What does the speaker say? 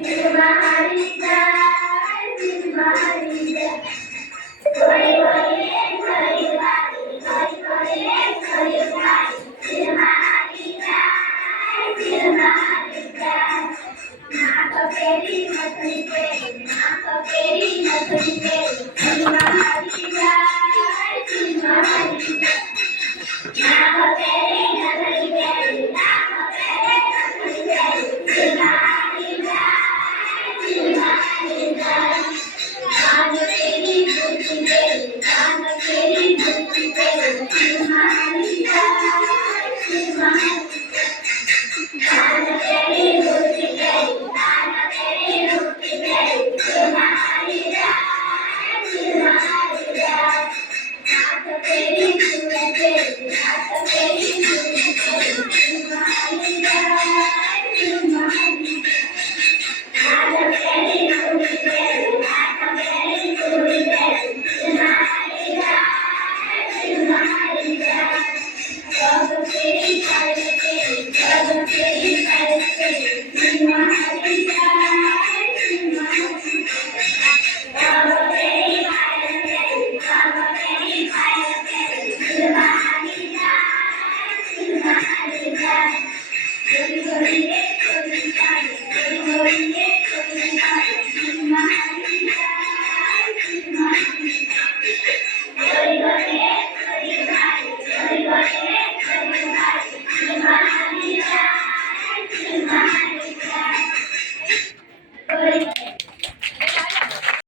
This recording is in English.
Mahari Jai, Mahari Jai. Hare Hare, Hare Hare, Hare Hare, Hare Hare. Mahari Jai, Mahari Jai. Naak peri, mathri peri, naak peri, mathri peri. Mahari Jai, Mahari Jai. Naak peri, mathri peri, naak peri, mathri peri. Mahari Jai, Mahari Jai. Kaana peri, murti peri, kaana peri, murti peri. Mahari Jai, Mahari Jai. Kaana peri, murti peri, kaana peri, murti peri. Mahari Jai, Mahari Jai. Naak peri, murti peri, naak peri, murti peri. Mahari Jai, Mahari Jai. Naak peri, murti peri, naak peri, murti peri. Mahari Jai, Mahari Jai. Jog peri, jal peri, jog peri, jal peri. Mahari Jai, Mahari Jai. Jog peri, jal peri, jog peri, jal peri. Mahari Jai, Mahari Jai. Hori Hori Hori Hori Hori